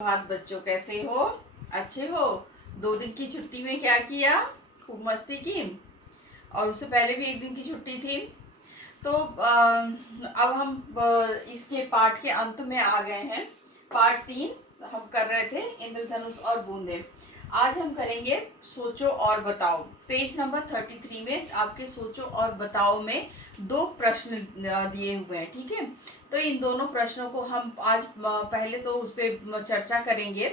हाथ बच्चों, कैसे हो? अच्छे हो? 2 दिन की छुट्टी में क्या किया? खूब मस्ती की। और उससे पहले भी 1 दिन की छुट्टी थी। तो अब हम इसके पाठ के अंत में आ गए हैं। पार्ट 3 हम कर रहे थे, इंद्रधनुष और बूंदे। आज हम करेंगे सोचो और बताओ। पेज नंबर 33 में आपके सोचो और बताओ में 2 प्रश्न दिए हुए हैं, ठीक है। तो इन दोनों प्रश्नों को हम आज पहले तो उस पर चर्चा करेंगे।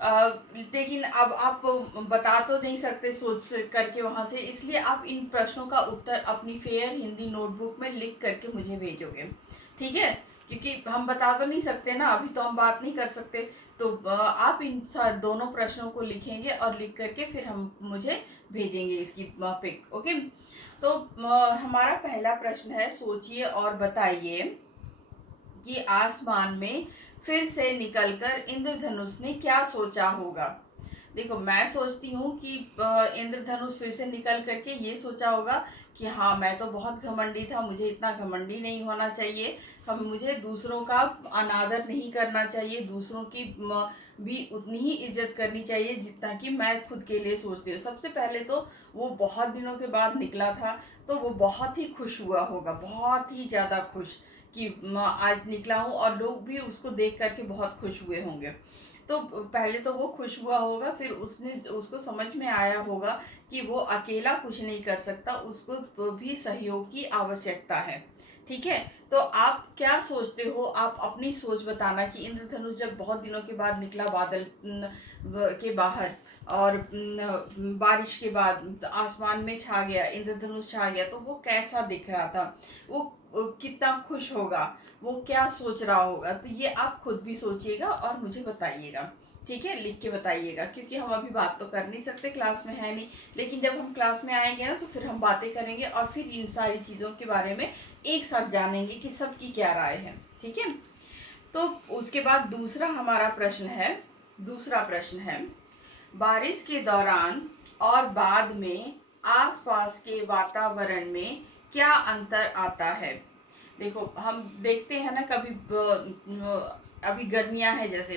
लेकिन अब आप बता तो नहीं सकते सोच करके वहां से, इसलिए आप इन प्रश्नों का उत्तर अपनी फेयर हिंदी नोटबुक में लिख करके मुझे भेजोगे, ठीक है। क्योंकि हम बता तो नहीं सकते ना, अभी तो हम बात नहीं कर सकते। तो आप इन दोनों प्रश्नों को लिखेंगे और लिख करके फिर हम मुझे भेजेंगे इसकी पिक, ओके। तो हमारा पहला प्रश्न है, सोचिए और बताइए कि आसमान में फिर से निकलकर इंद्रधनुष ने क्या सोचा होगा। देखो, मैं सोचती हूँ कि इंद्रधनुष फिर से निकल करके ये सोचा होगा कि हाँ, मैं तो बहुत घमंडी था, मुझे इतना घमंडी नहीं होना चाहिए। हम मुझे दूसरों का अनादर नहीं करना चाहिए, दूसरों की भी उतनी ही इज्जत करनी चाहिए जितना कि मैं खुद के लिए सोचती हूँ। सबसे पहले तो वो बहुत दिनों के बाद निकला था, तो वो बहुत ही खुश हुआ होगा, बहुत ही ज़्यादा खुश कि आज निकला हूँ, और लोग भी उसको देख करके बहुत खुश हुए होंगे। तो पहले तो वो खुश हुआ होगा, फिर उसको समझ में आया होगा कि वो अकेला कुछ नहीं कर सकता, उसको भी सहयोग की आवश्यकता है, ठीक है। तो आप क्या सोचते हो? आप अपनी सोच बताना कि इंद्रधनुष जब बहुत दिनों के बाद निकला बादल के बाहर, और बारिश के बाद आसमान में छा गया, इंद्रधनुष छा गया, तो वो कैसा दिख रहा था, वो कितना खुश होगा, वो क्या सोच रहा होगा। तो ये आप खुद भी सोचिएगा और मुझे बताइएगा, ठीक है, लिख के बताइएगा। क्योंकि हम अभी बात तो कर नहीं सकते, क्लास में है नहीं, लेकिन जब हम क्लास में आएंगे ना तो फिर हम बातें करेंगे और फिर इन सारी चीज़ों के बारे में एक साथ जानेंगे कि सबकी क्या राय है, ठीक है। तो उसके बाद दूसरा प्रश्न है, बारिश के दौरान और बाद में आसपास के वातावरण में क्या अंतर आता है। देखो, हम देखते हैं ना, कभी अभी गर्मियां है, जैसे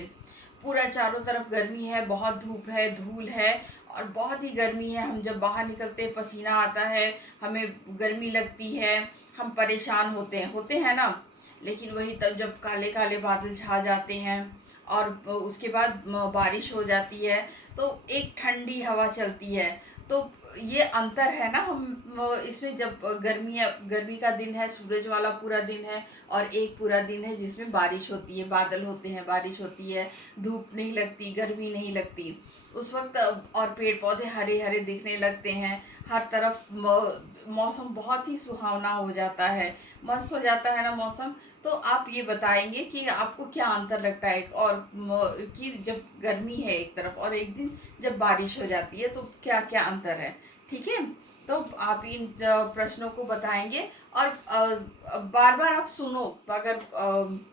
पूरा चारों तरफ गर्मी है, बहुत धूप है, धूल है, और बहुत ही गर्मी है। हम जब बाहर निकलते हैं पसीना आता है, हमें गर्मी लगती है, हम परेशान होते हैं ना। लेकिन वही तब जब काले काले बादल छा जाते हैं और उसके बाद बारिश हो जाती है, तो एक ठंडी हवा चलती है। तो ये अंतर है ना, हम इसमें जब गर्मी का दिन है, सूरज वाला पूरा दिन है, और एक पूरा दिन है जिसमें बारिश होती है, बादल होते हैं, बारिश होती है, धूप नहीं लगती, गर्मी नहीं लगती उस वक्त। और पेड़ पौधे हरे हरे दिखने लगते हैं, हर तरफ मौसम बहुत ही सुहावना हो जाता है, मस्त हो जाता है ना मौसम। तो आप ये बताएंगे कि आपको क्या अंतर लगता है, और कि जब गर्मी है एक तरफ और एक दिन जब बारिश हो जाती है, तो क्या क्या अंतर है, ठीक है। तो आप इन प्रश्नों को बताएंगे, और बार बार आप सुनो, अगर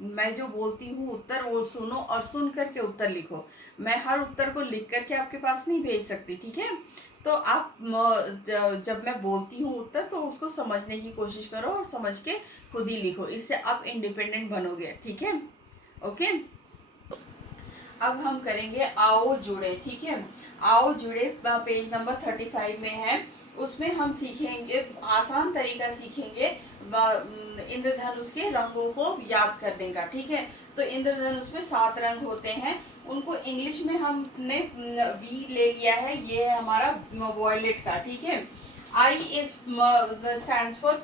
मैं जो बोलती हूँ उत्तर वो सुनो, और सुन करके उत्तर लिखो। मैं हर उत्तर को लिख करके आपके पास नहीं भेज सकती, ठीक है। तो आप जब मैं बोलती हूँ उत्तर, तो उसको समझने की कोशिश करो और समझ के खुद ही लिखो, इससे आप इंडिपेंडेंट बनोगे, ठीक है, ओके। अब हम करेंगे आओ जुड़े, ठीक है। आओ जुड़े पेज नंबर 35 में है। उसमें हम सीखेंगे, आसान तरीका सीखेंगे इंद्रधनुष के रंगों को याद करने का, ठीक है। तो इंद्रधनुष में 7 रंग होते हैं, उनको इंग्लिश में हमने वी ले लिया है, ये है हमारा वॉयलेट का, ठीक है। आई इज स्टैंड फॉर,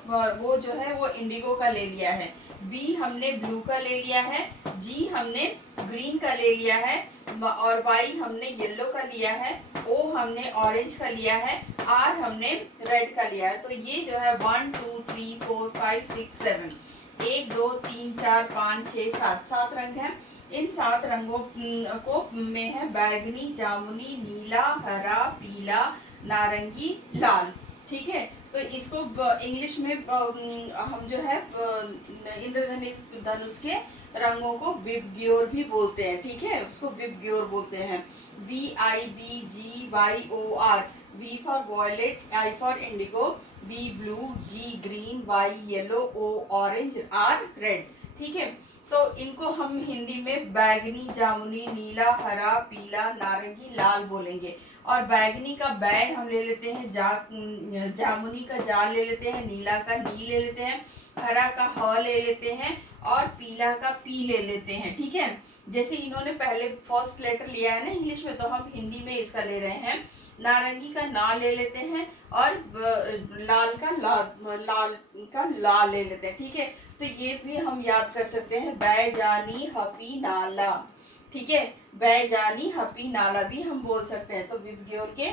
वो जो है वो इंडिगो का ले लिया है। बी हमने ब्लू का ले लिया है। जी हमने ग्रीन का ले लिया है, और वाई हमने येलो का लिया है। ओ हमने ऑरेंज का लिया है। आर हमने रेड का लिया है। तो ये जो है 1 2 3 4 5 6 7, 1 2 3 4 5 6 7, 7 रंग हैं। इन 7 रंगों को में है बैगनी, जामुनी, नीला, हरा, पीला, नारंगी, लाल, ठीक है। तो इसको इंग्लिश में हम जो है इंद्रधनुष के रंगों को विबग्योर भी बोलते हैं, ठीक है, उसको विबग्योर बोलते हैं। VIBGYOR, V for violet, I for indigo, B blue, G green, Y yellow, O orange, R red, ठीक है। तो इनको हम हिंदी में बैगनी, जामुनी, नीला, हरा, पीला, नारंगी, लाल बोलेंगे। और बैगनी का बै हम ले लेते हैं, जामुनी का जा ले लेते हैं, नीला का नी ले लेते हैं, हरा का ह ले लेते हैं, और पीला का पी ले लेते हैं। ठीक है। जैसे इन्होंने पहले फर्स्ट लेटर लिया है ना इंग्लिश में, तो हम हिंदी में इसका ले रहे हैं। नारंगी का ना ले लेते हैं, और लाल का ला ले लेते हैं। ठीक है। तो ये भी हम याद कर सकते हैं, बैजानी हपी नाला। ठीक है। बैजानी हपी नाला भी हम बोल सकते हैं। तो विबग्योर के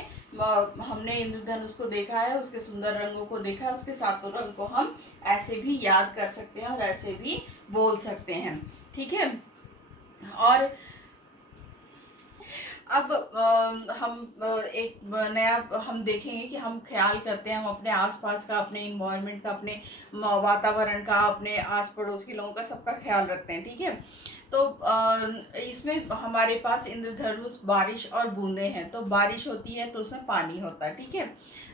हमने इंद्रधनुष को देखा है, उसके सुंदर रंगों को देखा है, उसके सातों रंग को हम ऐसे भी याद कर सकते हैं और ऐसे भी बोल सकते हैं। ठीक है। और अब हम एक नया हम देखेंगे कि हम ख्याल करते हैं, हम अपने आसपास का, अपने इन्वायरमेंट का, अपने वातावरण का, अपने आस पड़ोस के लोगों का, सबका ख्याल रखते हैं। ठीक है। तो इसमें हमारे पास इंद्रधनुष, बारिश और बूंदे हैं। तो बारिश होती है तो उसमें पानी होता है। ठीक है।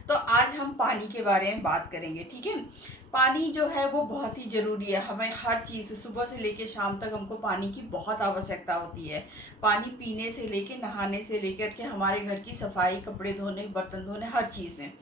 तो आज हम पानी के बारे में बात करेंगे। ठीक है। पानी जो है वो बहुत ही ज़रूरी है। हमें हर चीज़, सुबह से लेकर शाम तक हमको पानी की बहुत आवश्यकता होती है। पानी पीने से लेके, नहाने से लेकर के, हमारे घर की सफाई, कपड़े धोने, बर्तन धोने, हर चीज़ में।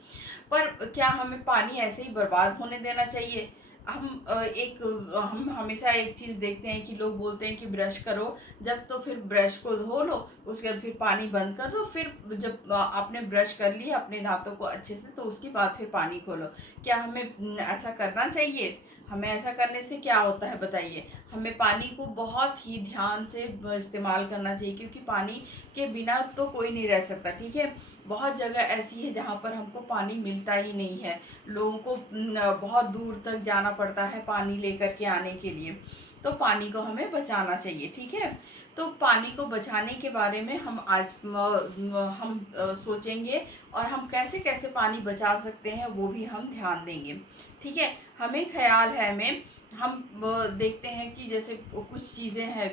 पर क्या हमें पानी ऐसे ही बर्बाद होने देना चाहिए? हम हमेशा एक चीज़ देखते हैं कि लोग बोलते हैं कि ब्रश करो, जब तो फिर ब्रश को धो लो, उसके बाद फिर पानी बंद कर दो, फिर जब आपने ब्रश कर लिया अपने दांतों को अच्छे से, तो उसके बाद फिर पानी खोलो। क्या हमें ऐसा करना चाहिए? हमें ऐसा करने से क्या होता है बताइए? हमें पानी को बहुत ही ध्यान से इस्तेमाल करना चाहिए, क्योंकि पानी के बिना तो कोई नहीं रह सकता। ठीक है। बहुत जगह ऐसी है जहाँ पर हमको पानी मिलता ही नहीं है, लोगों को बहुत दूर तक जाना पड़ता है पानी लेकर के आने के लिए। तो पानी को हमें बचाना चाहिए। ठीक है। तो पानी को बचाने के बारे में हम आज हम सोचेंगे, और हम कैसे कैसे पानी बचा सकते हैं वो भी हम ध्यान देंगे। ठीक है। हमें ख्याल है में हम देखते हैं कि जैसे कुछ चीज़ें हैं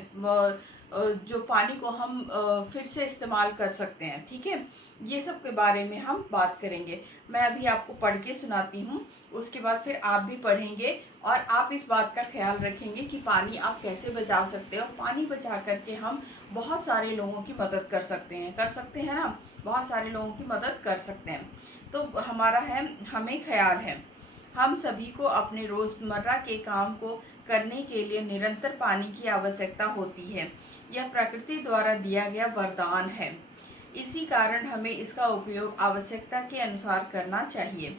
जो पानी को हम फिर से इस्तेमाल कर सकते हैं। ठीक है। ये सब के बारे में हम बात करेंगे। मैं अभी आपको पढ़ के सुनाती हूँ, उसके बाद फिर आप भी पढ़ेंगे, और आप इस बात का ख्याल रखेंगे कि पानी आप कैसे बचा सकते हो। पानी बचा करके हम बहुत सारे लोगों की मदद कर सकते हैं ना, बहुत सारे लोगों की मदद कर सकते हैं। तो हमारा है, हमें ख्याल है, हम सभी को अपने रोज़मर्रा के काम को करने के लिए निरंतर पानी की आवश्यकता होती है। यह प्रकृति द्वारा दिया गया वरदान है। इसी कारण हमें इसका उपयोग आवश्यकता के अनुसार करना चाहिए।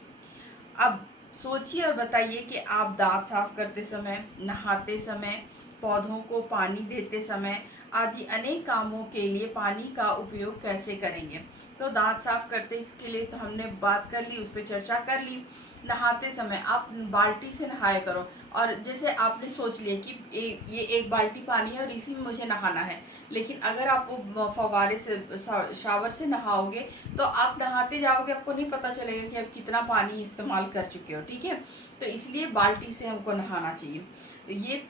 अब सोचिए और बताइए कि आप दांत साफ करते समय, नहाते समय, पौधों को पानी देते समय आदि अनेक कामों के लिए पानी का उपयोग कैसे करेंगे। तो दांत साफ करते के लिए तो हमने बात कर ली, उस पर चर्चा कर ली। नहाते समय आप बाल्टी से नहाया करो, और जैसे आपने सोच लिया कि ये एक बाल्टी पानी है और इसी में मुझे नहाना है, लेकिन अगर आप वो फव्वारे से, शावर से नहाओगे, तो आप नहाते जाओगे, आपको नहीं पता चलेगा कि आप कितना पानी इस्तेमाल कर चुके हो। ठीक है। तो इसलिए बाल्टी से हमको नहाना चाहिए, ये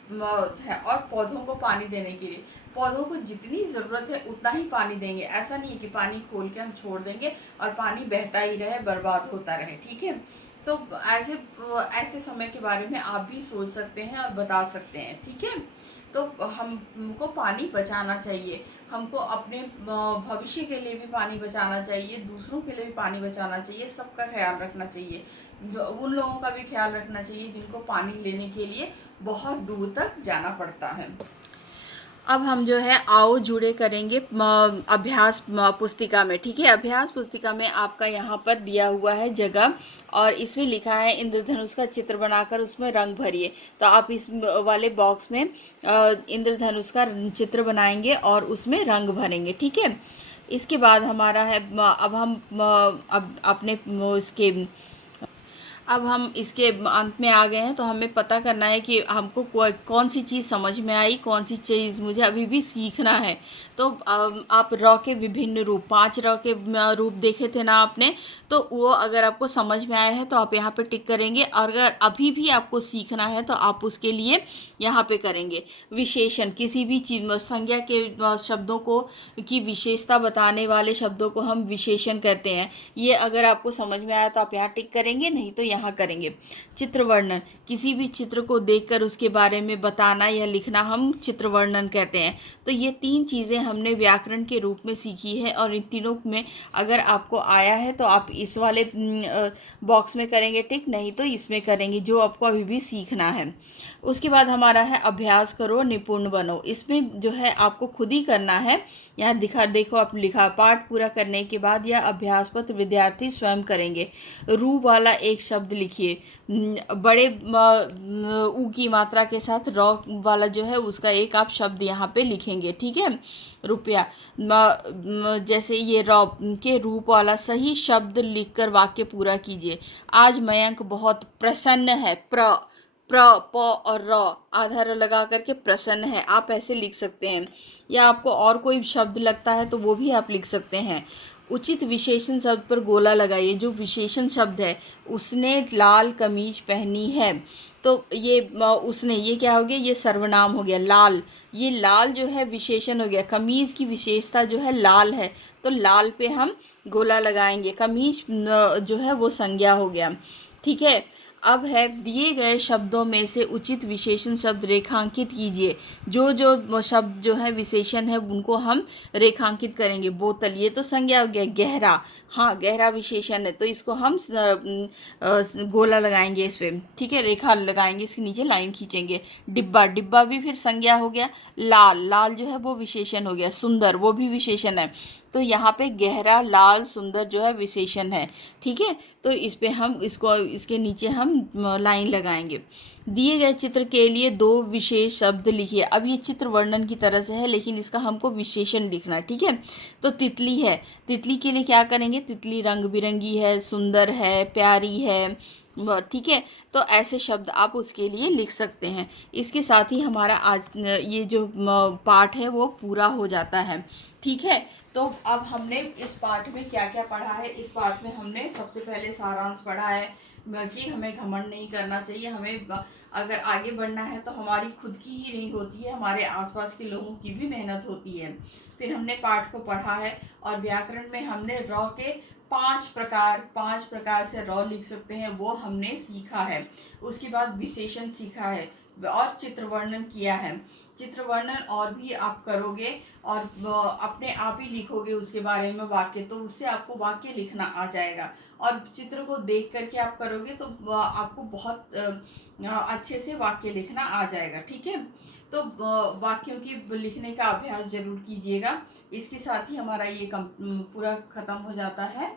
है। और पौधों को पानी देने के लिए, पौधों को जितनी ज़रूरत है उतना ही पानी देंगे। ऐसा नहीं है कि पानी खोल के हम छोड़ देंगे और पानी बहता ही रहे, बर्बाद होता रहे। ठीक है। तो ऐसे समय के बारे में आप भी सोच सकते हैं और बता सकते हैं। ठीक है। तो हमको पानी बचाना चाहिए, हमको अपने भविष्य के लिए भी पानी बचाना चाहिए, दूसरों के लिए भी पानी बचाना चाहिए, सबका ख्याल रखना चाहिए। उन लोगों का भी ख्याल रखना चाहिए जिनको पानी लेने के लिए बहुत दूर तक जाना पड़ता है। अब हम जो है आओ जुड़े करेंगे अभ्यास पुस्तिका में। ठीक है। अभ्यास पुस्तिका में आपका यहाँ पर दिया हुआ है जगह, और इसमें लिखा है इंद्रधनुष का चित्र बनाकर उसमें रंग भरिए। तो आप इस वाले बॉक्स में इंद्रधनुष का चित्र बनाएंगे और उसमें रंग भरेंगे। ठीक है। इसके बाद हमारा है, अब हम अब अपने इसके अब हम इसके अंत में आ गए हैं। तो हमें पता करना है कि हमको कौन सी चीज़ समझ में आई, कौन सी चीज़ मुझे अभी भी सीखना है। तो आप रॉ के विभिन्न रूप, 5 रॉ के रूप देखे थे ना आपने, तो वो अगर आपको समझ में आया है तो आप यहाँ पे टिक करेंगे, और अगर अभी भी आपको सीखना है तो आप उसके लिए यहाँ पे करेंगे विशेषण। किसी भी चीज़ संज्ञा के शब्दों को की विशेषता बताने वाले शब्दों को हम विशेषण कहते हैं। ये अगर आपको समझ में आया तो आप यहाँ टिक करेंगे, नहीं तो यहाँ यहाँ करेंगे। चित्र वर्णन, किसी भी चित्र को देखकर उसके बारे में बताना या लिखना हम चित्र वर्णन कहते हैं। तो ये 3 चीज़ें हमने व्याकरण के रूप में सीखी है, और इन तीनों में अगर आपको आया है तो आप इस वाले बॉक्स में करेंगे टिक, नहीं तो इसमें करेंगे, जो आपको अभी भी सीखना है। उसके बाद हमारा है अभ्यास करो निपुण बनो। इसमें जो है आपको खुद ही करना है। यहाँ देखो आप लिखा, पाठ पूरा करने के बाद यह अभ्यास पत्र विद्यार्थी स्वयं करेंगे। रू वाला एक शब्द लिखिए, बड़े ऊ की मात्रा के साथ रॉ वाला जो है उसका एक आप शब्द यहाँ पे लिखेंगे, ठीक है। रुपया, जैसे ये रॉ के रूप वाला सही शब्द लिखकर वाक्य पूरा कीजिए। आज मयंक बहुत प्रसन्न है। प्र प और र आधा र लगा करके प्रसन्न है, आप ऐसे लिख सकते हैं। या आपको और कोई शब्द लगता है तो वो भी आप लिख सकते हैं। उचित विशेषण शब्द पर गोला लगाइए। जो विशेषण शब्द है, उसने लाल कमीज पहनी है, तो ये उसने, ये क्या हो गया, ये सर्वनाम हो गया। लाल, ये लाल जो है विशेषण हो गया। कमीज की विशेषता जो है लाल है, तो लाल पे हम गोला लगाएंगे। कमीज जो है वो संज्ञा हो गया, ठीक है। अब है दिए गए शब्दों में से उचित विशेषण शब्द रेखांकित कीजिए। जो शब्द जो है विशेषण है उनको हम रेखांकित करेंगे। बोतल, ये तो संज्ञा हो गया। गहरा, हाँ गहरा विशेषण है, तो इसको हम गोला लगाएंगे इस पे, ठीक है, रेखा लगाएंगे, इसके नीचे लाइन खींचेंगे। डिब्बा, डिब्बा भी फिर संज्ञा हो गया। लाल, लाल जो है वो विशेषण हो गया। सुंदर, वो भी विशेषण है, तो यहाँ पे गहरा, लाल, सुंदर जो है विशेषण है, ठीक है। तो इस पे हम इसको, इसके नीचे हम लाइन लगाएंगे। दिए गए चित्र के लिए 2 विशेष शब्द लिखिए। अब ये चित्र वर्णन की तरह से है, लेकिन इसका हमको विशेषण लिखना है, ठीक है। तो तितली है, तितली के लिए क्या करेंगे, तितली रंग बिरंगी है, सुंदर है, प्यारी है, ठीक है। तो ऐसे शब्द आप उसके लिए लिख सकते हैं। इसके साथ ही हमारा आज ये जो पाठ है वो पूरा हो जाता है, ठीक है। तो अब हमने इस पाठ में क्या क्या पढ़ा है। इस पाठ में हमने सबसे पहले सारांश पढ़ा है कि हमें घमंड नहीं करना चाहिए। हमें अगर आगे बढ़ना है तो हमारी खुद की ही नहीं होती है, हमारे आसपास के लोगों की भी मेहनत होती है। फिर हमने पाठ को पढ़ा है, और व्याकरण में हमने रॉ के 5 प्रकार से रॉ लिख सकते हैं, वो हमने सीखा है। उसके बाद विशेषण सीखा है, और चित्र वर्णन किया है। चित्र वर्णन और भी आप करोगे और अपने आप ही लिखोगे उसके बारे में वाक्य, तो उससे आपको वाक्य लिखना आ जाएगा। और चित्र को देख करके आप करोगे तो आपको बहुत अच्छे से वाक्य लिखना आ जाएगा, ठीक है। तो वाक्यों की लिखने का अभ्यास जरूर कीजिएगा। इसके साथ ही हमारा ये पूरा खत्म हो जाता है।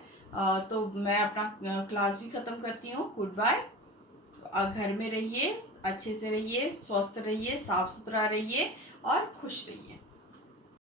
तो मैं अपना क्लास भी खत्म करती हूँ। Good bye. घर में रहिए, अच्छे से रहिए, स्वस्थ रहिए, साफ सुथरा रहिए और खुश रहिए।